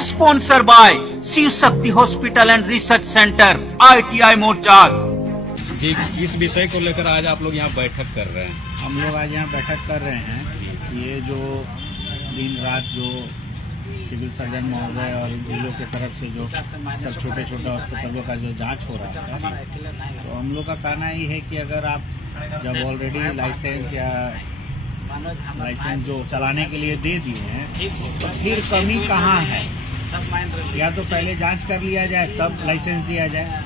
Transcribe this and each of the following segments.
Sponsor by Shiv Shakti hospital and research centre ITI मोरचास। जी, इस विषय को लेकर आज आप लोग यहाँ बैठक कर रहे हैं। हम लोग आज यहाँ बैठक कर रहे हैं। ये जो दिन रात जो सिविल सर्जन महोदय और इन लोग की तरफ से जो सब छोटे छोटे हॉस्पिटलों का जो जांच हो रहा है, तो हम लोग का कहना ही है कि अगर आप जब ऑलरेडी लाइसेंस जो चलाने के लिए दे दिए हैं, तो फिर कमी कहाँ है? या तो पहले जांच कर लिया जाए तब लाइसेंस दिया जाए,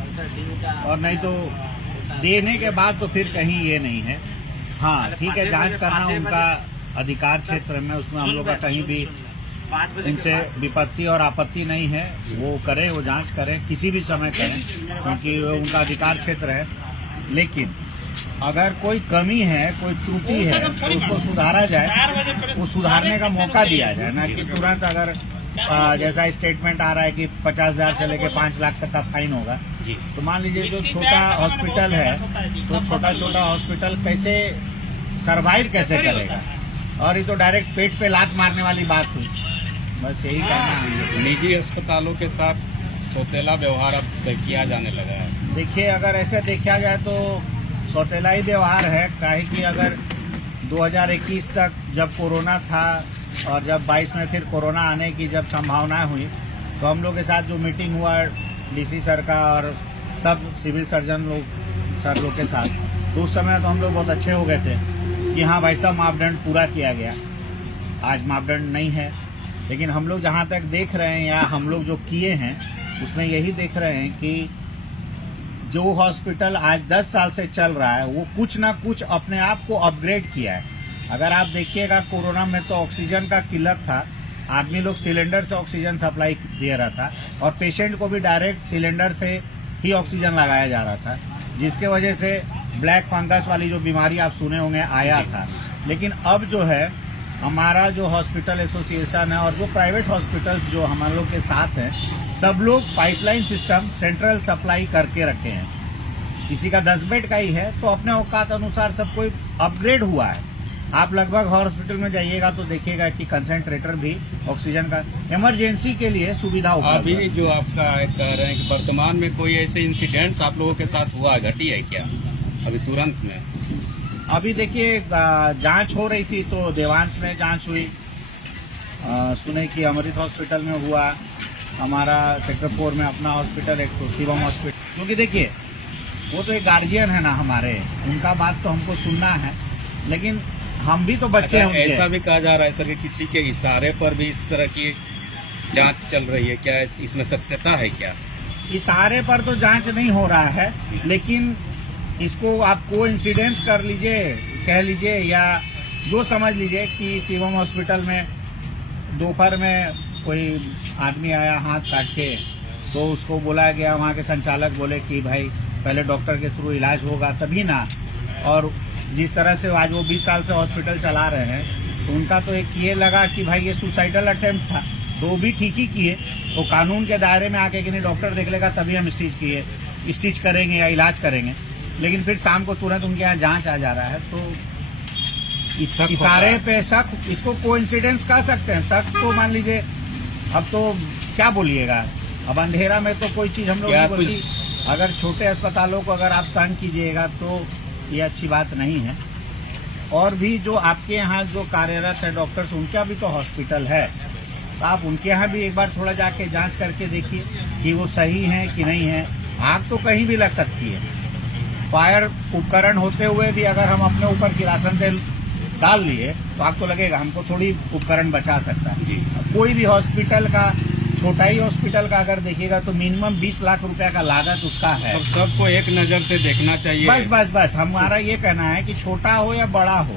और नहीं तो देने के बाद तो फिर कहीं ये नहीं है। हाँ ठीक है, जांच करना उनका अधिकार क्षेत्र में, उसमें हम लोग का कहीं भी उनसे विपत्ति और आपत्ति नहीं है। वो करें, वो जांच करें, किसी भी समय करें, क्योंकि वो उनका अधिकार क्षेत्र है। लेकिन अगर कोई कमी है, कोई त्रुटि है, तो उसको सुधारा जाए, वो सुधारने का मौका दिया जाए, ना कि तुरंत अगर जैसा स्टेटमेंट आ रहा है कि 50,000 से लेकर 5 लाख तक का फाइन होगा। तो मान लीजिए जो छोटा हॉस्पिटल है, तो छोटा छोटा हॉस्पिटल कैसे सरवाइव कैसे करेगा? और ये तो डायरेक्ट पेट पे लात मारने वाली बात हुई। बस यही कहना है। निजी अस्पतालों के साथ सौतेला व्यवहार अब किया जाने लगा है। देखिए, अगर ऐसे देखा जाए तो सौतेला ही व्यवहार है। काहे कि अगर 2021 तक जब कोरोना था और जब 22 में फिर कोरोना आने की जब संभावना हुई, तो हम लोग के साथ जो मीटिंग हुआ DC सर का और सब सिविल सर्जन सर लोग के साथ, तो उस समय तो हम लोग बहुत अच्छे हो गए थे कि हाँ भाई साहब, मापदंड पूरा किया गया। आज मापदंड नहीं है, लेकिन हम लोग जहाँ तक देख रहे हैं या हम लोग जो किए हैं उसमें यही देख रहे हैं कि जो हॉस्पिटल आज 10 साल से चल रहा है, वो कुछ ना कुछ अपने आप को अपग्रेड किया है। अगर आप देखिएगा, कोरोना में तो ऑक्सीजन का किल्लत था, आदमी लोग सिलेंडर से ऑक्सीजन सप्लाई दे रहा था और पेशेंट को भी डायरेक्ट सिलेंडर से ही ऑक्सीजन लगाया जा रहा था, जिसके वजह से ब्लैक फंगस वाली जो बीमारी आप सुने होंगे आया था। लेकिन अब जो है, हमारा जो हॉस्पिटल एसोसिएशन है और जो प्राइवेट हॉस्पिटल्स जो हमारे लोग के साथ हैं, सब लोग पाइपलाइन सिस्टम सेंट्रल सप्लाई करके रखे हैं। किसी का 10 बेड का ही है, तो अपने औकात अनुसार सब कोई अपग्रेड हुआ है। आप लगभग हॉस्पिटल में जाइएगा तो देखिएगा कि कंसेंट्रेटर भी ऑक्सीजन का इमरजेंसी के लिए सुविधा उपलब्ध है। अभी जो आपका कह रहे हैं कि वर्तमान में कोई ऐसे इंसिडेंट्स आप लोगों के साथ हुआ, घटी है क्या अभी तुरंत में? अभी देखिए, जांच हो रही थी तो देवांश में जांच हुई, सुने कि अमृत हॉस्पिटल में हुआ, हमारा सेक्टर 4 में अपना हॉस्पिटल, एक तो शिवम हॉस्पिटल। क्योंकि देखिए, वो तो एक गार्जियन है ना हमारे, उनका बात तो हमको सुनना है, लेकिन हम भी तो बच्चे हैं उनके। ऐसा भी कहा जा रहा है सर कि किसी के इशारे पर भी इस तरह की जांच चल रही है, क्या इसमें सत्यता है क्या? इशारे पर तो जांच नहीं हो रहा है, लेकिन इसको आप कोइंसिडेंस कर लीजिए, कह लीजिए, या जो समझ लीजिए कि शिवम हॉस्पिटल में दोपहर में कोई आदमी आया हाथ काट के, तो उसको बोला गया, वहाँ के संचालक बोले कि भाई पहले डॉक्टर के थ्रू इलाज होगा तभी ना। और जिस तरह से आज वो 20 साल से हॉस्पिटल चला रहे हैं, तो उनका तो एक ये लगा कि भाई ये सुसाइडल अटेम्प्ट था, तो वो भी ठीक ही किए। तो कानून के दायरे में आके कि नहीं, डॉक्टर देख लेगा तभी हम स्टिच करेंगे या इलाज करेंगे। लेकिन फिर शाम को तुरंत उनके यहाँ जांच आ जा रहा है, तो इस इशारे पे शक, इसको कोइंसिडेंस कह सकते हैं। शक तो मान लीजिए, अब तो क्या बोलिएगा, अब अंधेरा में तो कोई चीज हम लोग नहीं बोलती। अगर छोटे अस्पतालों को अगर आप तंग कीजिएगा तो ये अच्छी बात नहीं है। और भी जो आपके यहाँ जो कार्यरत है डॉक्टर्स, उनका भी तो हॉस्पिटल है, तो आप उनके यहाँ भी एक बार थोड़ा जाके जांच करके देखिए कि वो सही है कि नहीं है। आग तो कहीं भी लग सकती है, फायर उपकरण होते हुए भी अगर हम अपने ऊपर किरासन तेल डाल लिए तो आग तो लगेगा, हमको थोड़ी उपकरण बचा सकता है। कोई भी हॉस्पिटल का, छोटा ही हॉस्पिटल का अगर देखिएगा तो मिनिमम 20 लाख रुपया का लागत उसका है। तो सबको एक नजर से देखना चाहिए। बस हमारा ये कहना है कि छोटा हो या बड़ा हो,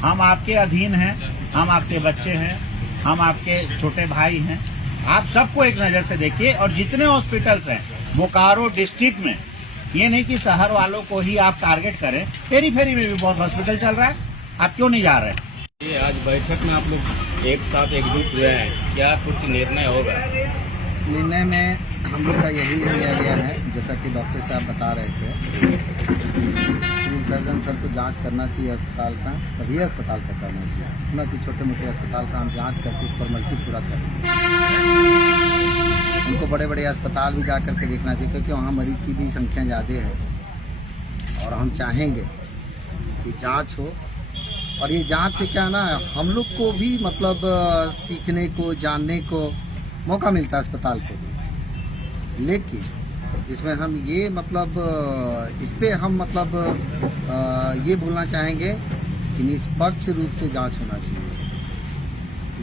हम आपके अधीन हैं, हम आपके बच्चे हैं, हम आपके छोटे भाई हैं। आप सबको एक नजर से देखिए। और जितने हॉस्पिटल्स हैं बोकारो डिस्ट्रिक्ट में, ये नहीं कि शहर वालों को ही आप टारगेट करें, पेरीफेरी में भी बहुत हॉस्पिटल चल रहा है, आप क्यों नहीं जा रहे? ये आज बैठक में आप लोग एक साथ एकजुट हुए हैं, क्या कुछ निर्णय होगा? निर्णय में हम लोग का यही लिया गया है, जैसा कि डॉक्टर साहब बता रहे थे, सिविल सर्जन सर को जांच करना चाहिए अस्पताल का, सभी अस्पताल का करना चाहिए, न कि छोटे मोटे अस्पताल का हम जांच करके फॉर्मेलिटी पूरा करें। को बड़े बड़े अस्पताल भी जा करके देखना चाहिए, क्योंकि वहाँ मरीज की भी संख्या ज़्यादा है। और हम चाहेंगे कि जांच हो, और ये जांच से क्या ना, हम लोग को भी मतलब सीखने को, जानने को मौका मिलता है अस्पताल को भी। लेकिन इसमें हम ये मतलब इस पे हम मतलब ये बोलना चाहेंगे कि निष्पक्ष रूप से जांच होना चाहिए।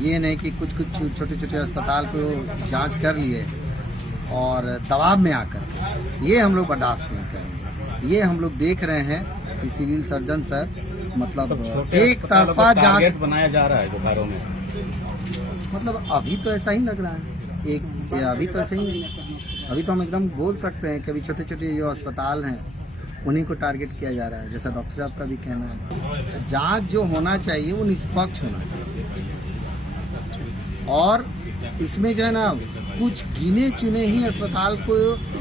ये नहीं कि कुछ छोटे छोटे अस्पताल को जांच कर लिए और दबाव में आकर, ये हम लोग बर्दाश्त नहीं करेंगे। ये हम लोग देख रहे हैं कि सिविल सर्जन सर मतलब एक तरफा जांच बनाया जा रहा है बुखारों में। मतलब अभी तो ऐसा ही लग रहा है, अभी तो ऐसा ही है। अभी तो हम एकदम बोल सकते हैं कि अभी छोटे छोटे जो अस्पताल हैं उन्हीं को टारगेट किया जा रहा है, जैसा डॉक्टर साहब का भी कहना है। जांच जो होना चाहिए वो निष्पक्ष होना चाहिए, और इसमें जो है ना कुछ गिने चुने ही अस्पताल को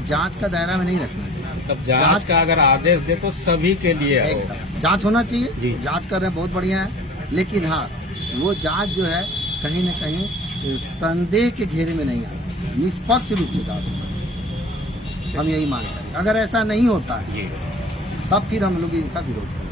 जांच का दायरा में नहीं रखना चाहिए। तब जांच का अगर आदेश दे तो सभी के लिए हो। एकदम जांच होना चाहिए, जांच कर रहे हैं बहुत बढ़िया है, लेकिन हाँ वो जांच जो है कहीं न कहीं संदेह के घेरे में नहीं आती, निष्पक्ष रूप से जांच होना चाहिए। हम यही मानते हैं। अगर ऐसा नहीं होता है तब फिर हम लोग इनका विरोध करें।